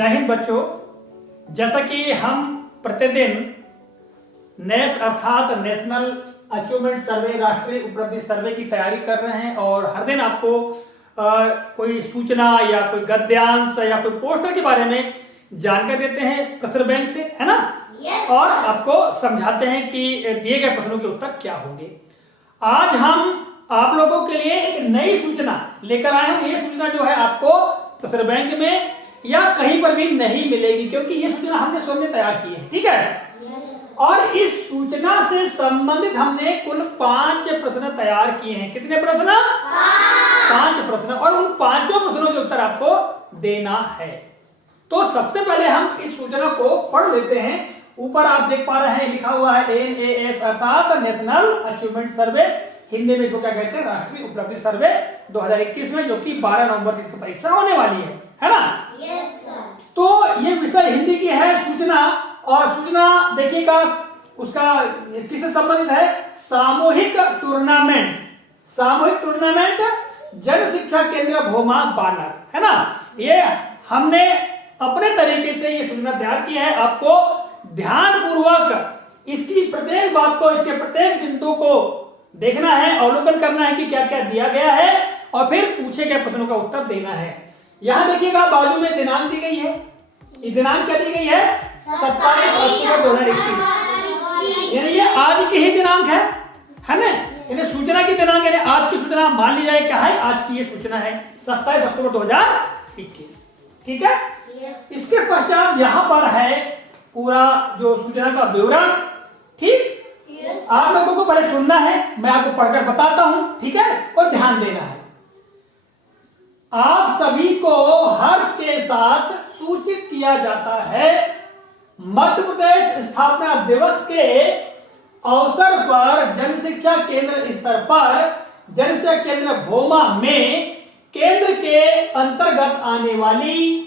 जय हिंद बच्चों। जैसा कि हम प्रतिदिन नेस अर्थात नेशनल अचीवमेंट सर्वे, राष्ट्रीय उपलब्धि सर्वे की तैयारी कर रहे हैं और हर दिन आपको कोई सूचना या कोई गद्यांश या कोई पोस्टर के बारे में जानकारी देते हैं प्रश्न बैंक से, है ना। yes, और आपको समझाते हैं कि दिए गए प्रश्नों के उत्तर क्या होंगे। आज हम आप लोगों के लिए एक नई सूचना लेकर आए हैं। ये सूचना जो है आपको प्रश्न बैंक में या कहीं पर भी नहीं मिलेगी, क्योंकि ये सूचना हमने स्वयं में तैयार की है, ठीक है। और इस सूचना से संबंधित हमने कुल 5 प्रश्न तैयार किए हैं। कितने प्रश्न? 5 प्रश्न। और उन 5 प्रश्नों के उत्तर आपको देना है। तो सबसे पहले हम इस सूचना को पढ़ लेते हैं। ऊपर आप देख पा रहे हैं लिखा हुआ है NAS अर्थात नेशनल अचीवमेंट सर्वे, हिंदी में इसको क्या कहते हैं, राष्ट्रीय उपलब्धि सर्वे 2021 में, जो कि 12 नवंबर की इसकी परीक्षा होने वाली है ना। Yes sir. तो ये विषय हिंदी की है सूचना। और सूचना देखिएगा उसका किससे संबंधित है, सामूहिक टूर्नामेंट। सामूहिक टूर्नामेंट जन शिक्षा केंद्र भोमा बानर, है ना। ये हमने अपने तरीके से ये सूचना तैयार की है। आपको ध्यान पूर्वक इसकी प्रत्येक बात को, इसके प्रत्येक बिंदु को देखना है, अवलोकन करना है कि क्या क्या दिया गया है और फिर पूछे गए प्रश्नों का उत्तर देना है। यहां देखिएगा बाजू में दिनांक दी गई है। ये दिनांक क्या दी गई है, 27 अक्टूबर 2021, यानी ये आज की ही दिनांक है ना। यानी सूचना की दिनांक यानी आज की सूचना मान ली जाए क्या है, आज की ये सूचना है 27 अक्टूबर 2021, ठीक है। इसके पश्चात यहाँ पर है पूरा जो सूचना का विवरण, ठीक। आप लोगों को पहले सुनना है, मैं आपको पढ़कर बताता हूं, ठीक है, और ध्यान देना है। आप सभी को हर्ष के साथ सूचित किया जाता है, मध्य प्रदेश स्थापना दिवस के अवसर पर जन शिक्षा केंद्र स्तर पर जन शिक्षा केंद्र भोमा में केंद्र के अंतर्गत आने वाली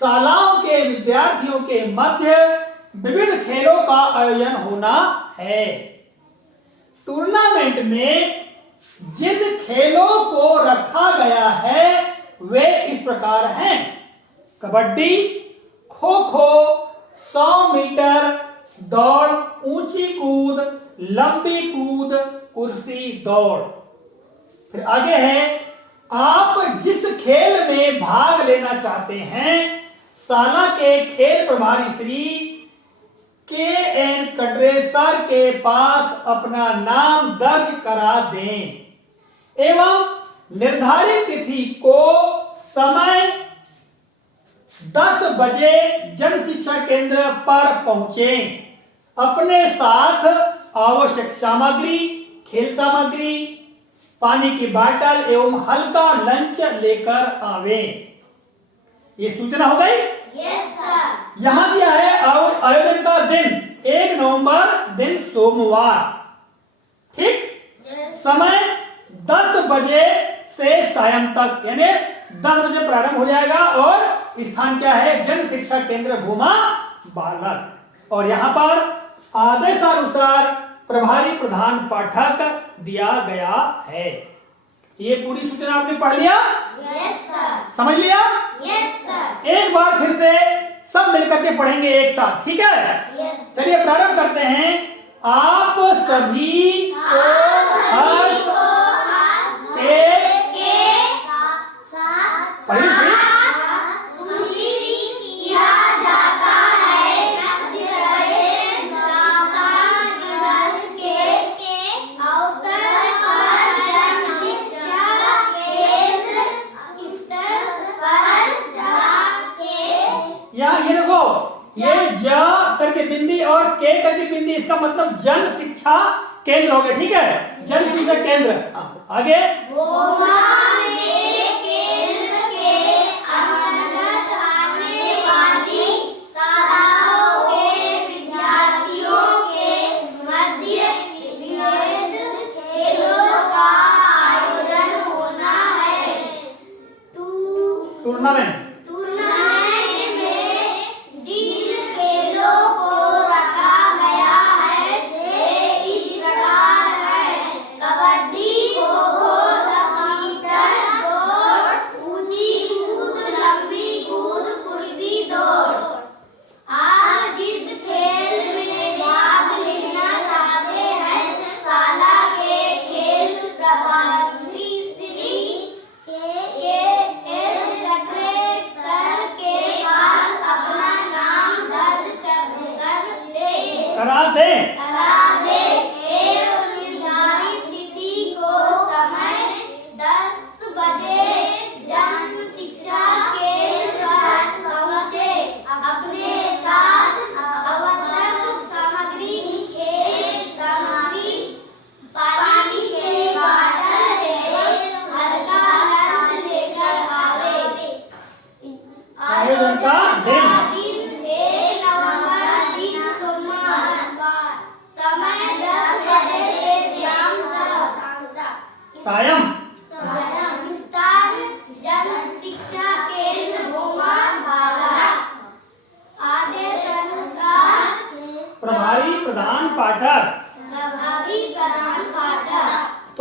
शालाओं के विद्यार्थियों के मध्य विविध खेलों का आयोजन होना है। टूर्नामेंट में जिन खेलों को रखा गया है वे इस प्रकार हैं: कबड्डी, खो खो, 100 मीटर दौड़, ऊंची कूद, लंबी कूद, कुर्सी दौड़। फिर आगे है, आप जिस खेल में भाग लेना चाहते हैं शाला के खेल प्रभारी श्री KN कटरेसर के पास अपना नाम दर्ज करा दें एवं निर्धारित तिथि को समय 10 बजे जन शिक्षा केंद्र पर पहुंचें। अपने साथ आवश्यक सामग्री, खेल सामग्री, पानी की बोतल एवं हल्का लंच लेकर आवें। ये सूचना हो गई। Yes sir. यहां दिया है आयोजन का दिन 1 नवंबर दिन सोमवार, ठीक। समय 10 बजे से सायं तक, यानी 10 बजे प्रारंभ हो जाएगा और स्थान क्या है, जन शिक्षा केंद्र भोमा बालक। और यहां पर आदेशानुसार प्रभारी प्रधान पाठक दिया गया है। ये पूरी सूचना आपने पढ़ लिया? Yes sir. समझ लिया? Yes sir. एक बार फिर से सब मिलकर के पढ़ेंगे एक साथ, ठीक है। यस। चलिए प्रारंभ करते हैं। आप सभी को हर्ष के सूचित किया जाता है प्रदेश स्थापना दिवस के अवसर पर जन शिक्षा केंद्र स्तर पर जाके। यहाँ ये देखो, ये जा करके बिंदी और के करके बिंदी, इसका मतलब जन शिक्षा केंद्र हो गया, ठीक है। जन शिक्षा केंद्र। आगे भोमा में केंद्र के अंतर्गत आने वाली शालाओं के विद्यार्थियों के मध्य विविध खेलों का आयोजन होना है। टूर्नामेंट टूर्नामेंट में जिन खेलों को रखा गया है वे इस प्रकार है: कबड्डी, खो खो, 10 मीटर दौड़, ऊंची कूद, लंबी कूद, कुर्सी दौड़।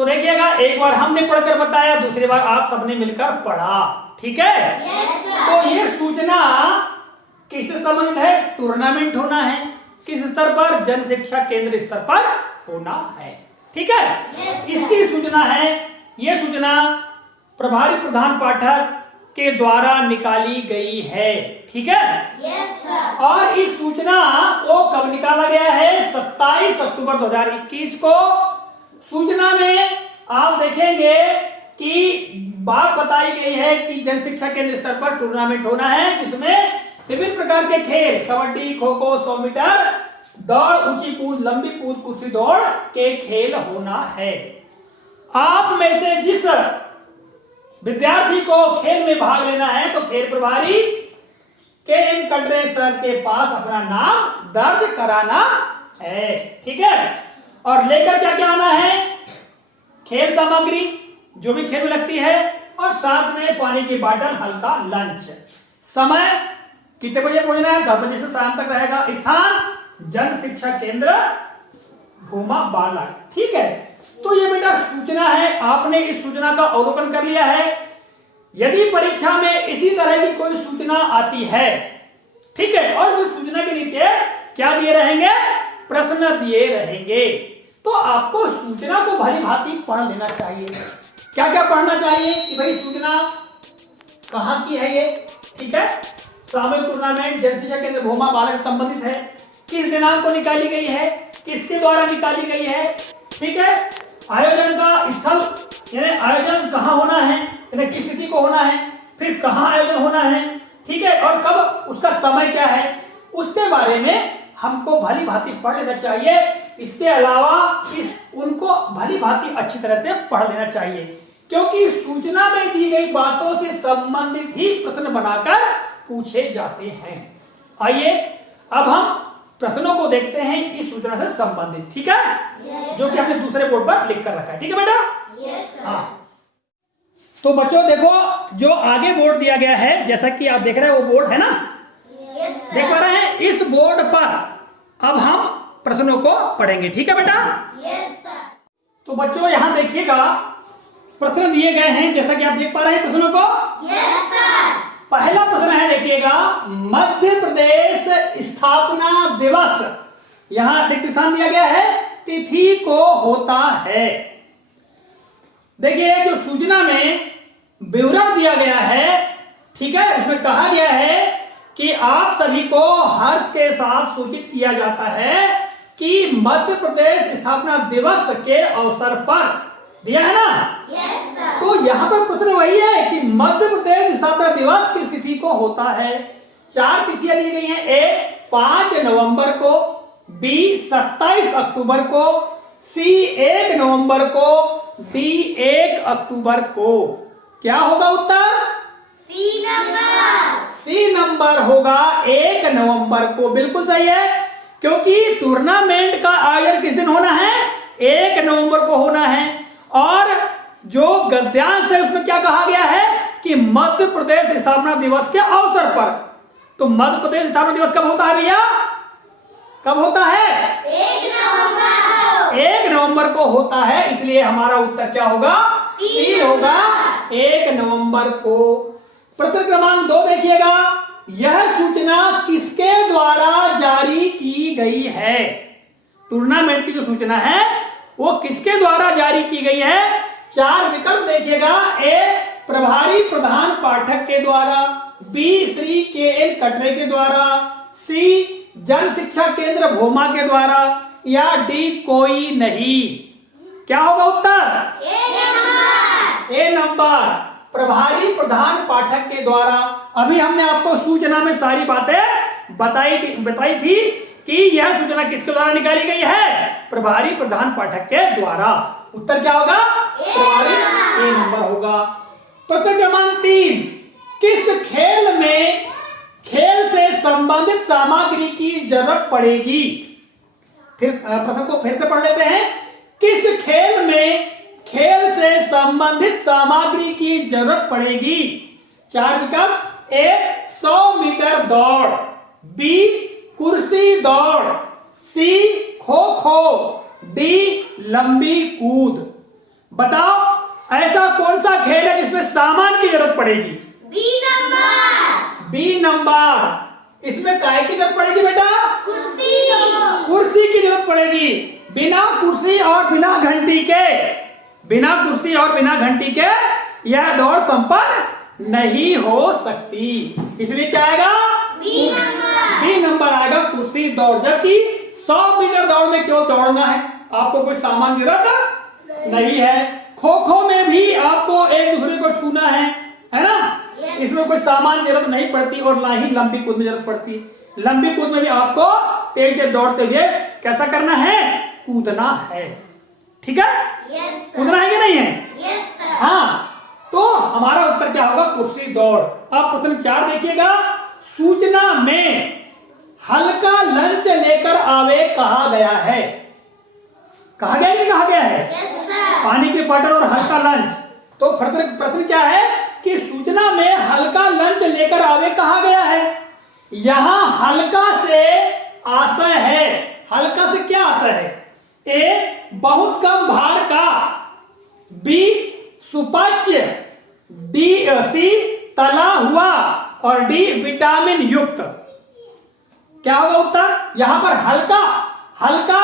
देखिएगा, एक बार हमने पढ़कर बताया, दूसरी बार आप सबने मिलकर पढ़ा, ठीक है। तो ये सूचना किससे संबंधित है? टूर्नामेंट होना है। किस स्तर पर? जन शिक्षा केंद्र स्तर पर होना है, ठीक है। इसकी सूचना है, ये सूचना प्रभारी प्रधान पाठक के द्वारा निकाली गई है, ठीक है। और इस सूचना को कब निकाला गया है? 27 अक्टूबर 2021 को। सूचना में आप देखेंगे कि बात बताई गई है कि जन शिक्षा केंद्र स्तर पर टूर्नामेंट होना है, जिसमें विभिन्न प्रकार के खेल, कबड्डी, खो खो, 100 मीटर दौड़, ऊंची कूद, लंबी कूद, कुर्सी दौड़ के खेल होना है। आप में से जिस विद्यार्थी को खेल में भाग लेना है, तो खेल प्रभारी KN कटरे सर के पास अपना नाम दर्ज कराना है, ठीक है। और लेकर क्या क्या आना है? खेल सामग्री जो भी खेल में लगती है, और साथ में पानी की बोतल, हल्का लंच। समय कितने बजे पहुंचना है? 10 बजे से शाम तक रहेगा। स्थान जन शिक्षा केंद्र भूमा बालक, ठीक है। तो ये बेटा सूचना है, आपने इस सूचना का अवलोकन कर लिया है। यदि परीक्षा में इसी तरह की कोई सूचना आती है, ठीक है, और उस सूचना के नीचे क्या दिए रहेंगे? प्रश्न दिए रहेंगे। तो आपको सूचना को भली भांति पढ़ लेना चाहिए। क्या क्या पढ़ना चाहिए कि भाई सूचना कहां की है ये, ठीक है। सामूहिक टूर्नामेंट जन शिक्षा केंद्र भूमा बालक से संबंधित है, किस दिनांक को निकाली गई है, किसके द्वारा निकाली गई है, ठीक है। आयोजन का स्थल, यानी आयोजन कहाँ होना है, यानी किस तिथि को होना है, फिर कहाँ आयोजन होना है, ठीक है, और कब, उसका समय क्या है, उसके बारे में हमको भली भांति पढ़ लेना चाहिए। इसके अलावा उनको भली भांति अच्छी तरह से पढ़ लेना चाहिए, क्योंकि सूचना में दी गई बातों से संबंधित ही प्रश्न बनाकर पूछे जाते हैं। आइए अब हम प्रश्नों को देखते हैं इस सूचना से संबंधित, ठीक है, जो कि हमने दूसरे बोर्ड पर लिख कर रखा है, ठीक है बेटा। हाँ, तो बच्चों देखो, जो आगे बोर्ड दिया गया है, जैसा कि आप देख रहे हैं वो बोर्ड है ना, देख पा रहे हैं। इस बोर्ड पर अब हम प्रश्नों को पढ़ेंगे, ठीक है बेटा। तो बच्चों यहां देखिएगा, प्रश्न दिए गए हैं, जैसा कि आप देख पा रहे हैं प्रश्नों को। पहला प्रश्न है, देखिएगा, मध्य प्रदेश स्थापना दिवस, यहां रिक्त स्थान दिया गया है, तिथि को होता है। देखिए जो सूचना में विवरण दिया गया है, ठीक है, उसमें कहा गया है कि आप सभी को हर्ष के साथ सूचित किया जाता है कि मध्य प्रदेश स्थापना दिवस के अवसर पर, दिया है ना। तो यहाँ पर प्रश्न वही है कि मध्य प्रदेश स्थापना दिवस किस तिथि को होता है। 4 तिथियां दी गई हैं। ए 5 नवंबर को, बी 27 अक्टूबर को, सी 1 नवंबर को, डी 1 अक्टूबर को। क्या होगा उत्तर? सी नंबर होगा, 1 नवंबर को। बिल्कुल सही है, क्योंकि टूर्नामेंट का आयोजन किस दिन होना है? 1 नवंबर को होना है। और जो गद्यांश है उसमें क्या कहा गया है कि मध्य प्रदेश स्थापना दिवस के अवसर पर। तो मध्य प्रदेश स्थापना दिवस कब होता है भैया? कब होता है? 1 नवंबर को होता है, इसलिए हमारा उत्तर क्या होगा? सी होगा, 1 नवंबर को। प्रश्न क्रमांक 2 देखिएगा, यह सूचना किसके द्वारा जारी की गई है? टूर्नामेंट की जो सूचना है वो किसके द्वारा जारी की गई है? 4 विकल्प देखिएगा। ए प्रभारी प्रधान पाठक के द्वारा, बी श्री KN कटरे के द्वारा, सी जन शिक्षा केंद्र भोमा के द्वारा, या डी कोई नहीं। क्या होगा उत्तर? ए नंबर, प्रभारी प्रधान पाठक के द्वारा। अभी हमने आपको सूचना में सारी बातें बताई थी कि यह सूचना किसके द्वारा निकाली गई है? प्रभारी प्रधान पाठक के द्वारा। उत्तर क्या होगा? प्रभारी, ए नंबर होगा। प्रश्न क्रमांक 3, किस खेल में खेल से संबंधित सामग्री की जरूरत पड़ेगी? फिर प्रश्न को फिर से पढ़ लेते हैं। किस खेल में खेल से संबंधित सामग्री की जरूरत पड़ेगी? 4 विकल्प। ए 100 मीटर दौड़, बी कुर्सी दौड़, सी खो खो, डी लंबी कूद। बताओ ऐसा कौन सा खेल है जिसमें सामान की जरूरत पड़ेगी? B number. B number. इसमें काय की जरूरत पड़ेगी बेटा? कुर्सी। कुर्सी की जरूरत पड़ेगी। बिना कुर्सी और बिना घंटी के, बिना कुर्सी और बिना घंटी के यह दौड़ संपन्न नहीं हो सकती। इसलिए क्या आएगा? B number. बी नंबर आएगा, कुर्सी दौड़। जबकि 100 मीटर दौड़ में केवल दौड़ना है, आपको कोई सामान की जरूरत नहीं है। खो खो में भी आपको एक दूसरे को छूना है ना? इसमें कोई सामान की जरूरत नहीं पड़ती और ना ही लंबी कूद में जरूरत पड़ती। लंबी कूद में भी आपको तेज दौड़ते हुए कैसा करना है? कूदना है। ठीक है? Yes sir. कूदना है कि नहीं है? Yes sir. हाँ, तो हमारा उत्तर क्या होगा? कुर्सी दौड़। अब प्रश्न 4 देखिएगा। सूचना में हल्का लंच लेकर आवे कहा गया है। कहा गया नहीं कहा गया है? Yes sir. पानी की बॉटल और हल्का लंच। तो प्रश्न क्या है कि सूचना में हल्का लंच लेकर आवे कहा गया है। यहां हल्का से आशय है। हल्का से क्या आशय है? ए बहुत कम भार का, बी सुपाच्य, सी तला हुआ और डी विटामिन युक्त। क्या होगा उत्तर? यहां पर हल्का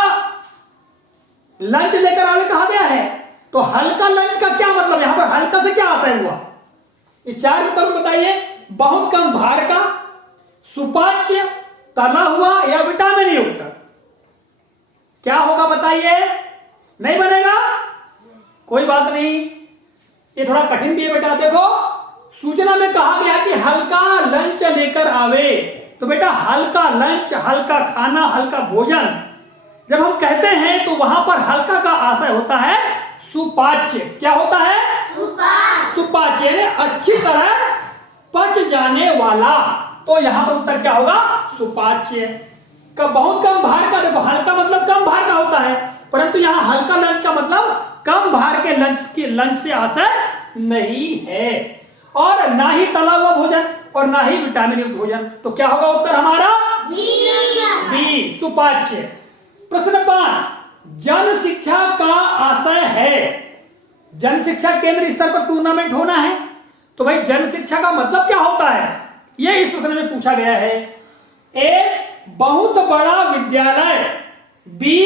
लंच लेकर आने कहा गया है। तो हल्का लंच का क्या मतलब? यहां पर हल्का से क्या आशय हुआ? ये 4 विकल्प बताइए। बहुत कम भार का, सुपाच्य, तला हुआ या विटामिन युक्त। क्या होगा बताइए? नहीं बनेगा? कोई बात नहीं, ये थोड़ा कठिन भी है बेटा। देखो, सूचना में कहा गया कि हल्का लंच लेकर आवे, तो बेटा हल्का लंच, हल्का खाना, हल्का भोजन जब हम कहते हैं तो वहां पर हल्का का आशय होता है सुपाच्य। क्या होता है? सुपाच्य, यानी अच्छी तरह पच जाने वाला। तो यहां पर उत्तर क्या होगा? सुपाच्य। का बहुत कम भार का, देखो हल्का मतलब कम भार का होता है, परंतु यहां हल्का लंच का मतलब कम भार के लंच से आशय नहीं है। और ना ही तला हुआ भोजन और ना ही विटामिन युक्त भोजन। तो क्या होगा उत्तर हमारा? बी सुपाच्य। प्रश्न 5, जन शिक्षा का आशय है। जन शिक्षा केंद्र स्तर पर टूर्नामेंट होना है। तो भाई जन शिक्षा का मतलब क्या होता है? यह इस प्रश्न में पूछा गया है। ए बहुत बड़ा विद्यालय, बी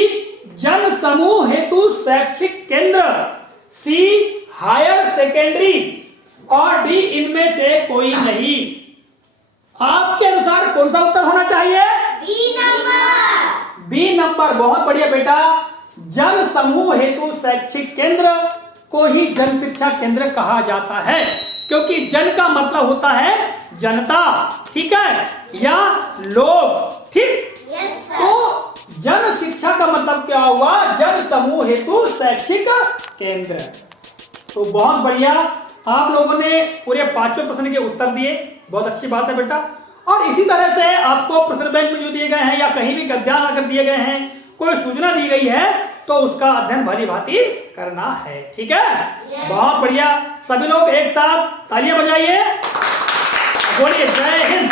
जन समूह हेतु शैक्षिक केंद्र, सी हायर सेकेंडरी और डी इनमें से कोई नहीं। आपके अनुसार कौन सा उत्तर होना चाहिए? B number. B number. बहुत बढ़िया बेटा। जन समूह हेतु शैक्षिक केंद्र को ही जन शिक्षा केंद्र कहा जाता है, क्योंकि जन का मतलब होता है जनता, ठीक है, या लोग। ठीक? Yes sir. तो जन शिक्षा का मतलब क्या हुआ? जन समूह हेतु शैक्षिक केंद्र। तो बहुत बढ़िया, आप लोगों ने पूरे 5 प्रश्न के उत्तर दिए। बहुत अच्छी बात है बेटा। और इसी तरह से आपको प्रश्न बैंक में जो दिए गए हैं या कहीं भी गद्यांश अगर दिए गए हैं, कोई सूचना दी गई है, तो उसका अध्ययन भली भांति करना है। ठीक है? बहुत बढ़िया। सभी लोग एक साथ तालियां बजाइए। बोलिए जय हिंद।